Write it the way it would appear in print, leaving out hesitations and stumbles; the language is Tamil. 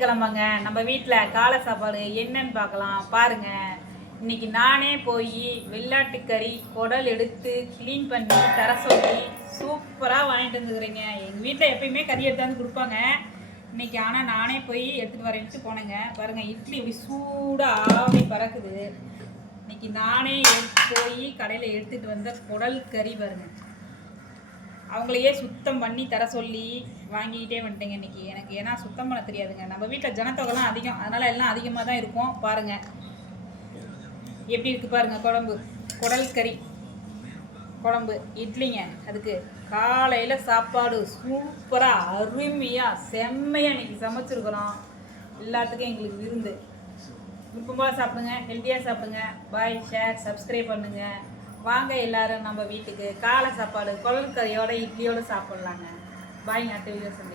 ஞாயிற்றுக்கிழமைங்க நம்ம வீட்டில் காலை சாப்பாடு என்னன்னு பார்க்கலாம் பாருங்க. இன்னைக்கு நானே போய் வெள்ளாட்டுக்கறி குடல் எடுத்து க்ளீன் பண்ணி தர சொல்லி சூப்பராக வாங்கிட்டு வந்துக்கிறேங்க. எங்கள் வீட்டில் எப்பயுமே கறி எடுத்தாந்து கொடுப்பாங்க. இன்னைக்கு ஆனால் நானே போய் எடுத்துகிட்டு வரேன்ட்டு போனேங்க. பாருங்கள், இட்லி இப்படி சூடாக ஆவி பறக்குது. இன்னைக்கு நானே போய் கடையில் எடுத்துகிட்டு வந்த குடல் கறி பாருங்கள். அவங்களையே சுத்தம் பண்ணி தர சொல்லி வாங்கிக்கிட்டே வந்துட்டேங்க இன்றைக்கி. எனக்கு ஏன்னா சுத்தம் பண்ண தெரியாதுங்க. நம்ம வீட்டில் ஜனத்தொகைலாம் அதிகம், அதனால் எல்லாம் அதிகமாக தான் இருக்கும். பாருங்கள் எப்படி இருக்குது பாருங்கள். குழம்பு குடல் கறி குழம்பு இட்லிங்க. அதுக்கு காலையில் சாப்பாடு சூப்பராக அருமையாக செம்மையாக இன்றைக்கி சமைச்சிருக்கிறோம். எல்லாத்துக்கும் எங்களுக்கு விருந்து. விருப்பமாக சாப்பிடுங்க, ஹெல்த்தியாக சாப்பிடுங்க. பாய், ஷேர், சப்ஸ்கிரைப் பண்ணுங்கள். வாங்க எல்லாரும் நம்ம வீட்டுக்கு காலை சாப்பாடு குடல் கறியோட இட்லியோடு சாப்பிட்லாங்க. பாய், அடுத்த வீடியோ சொல்லுங்கள்.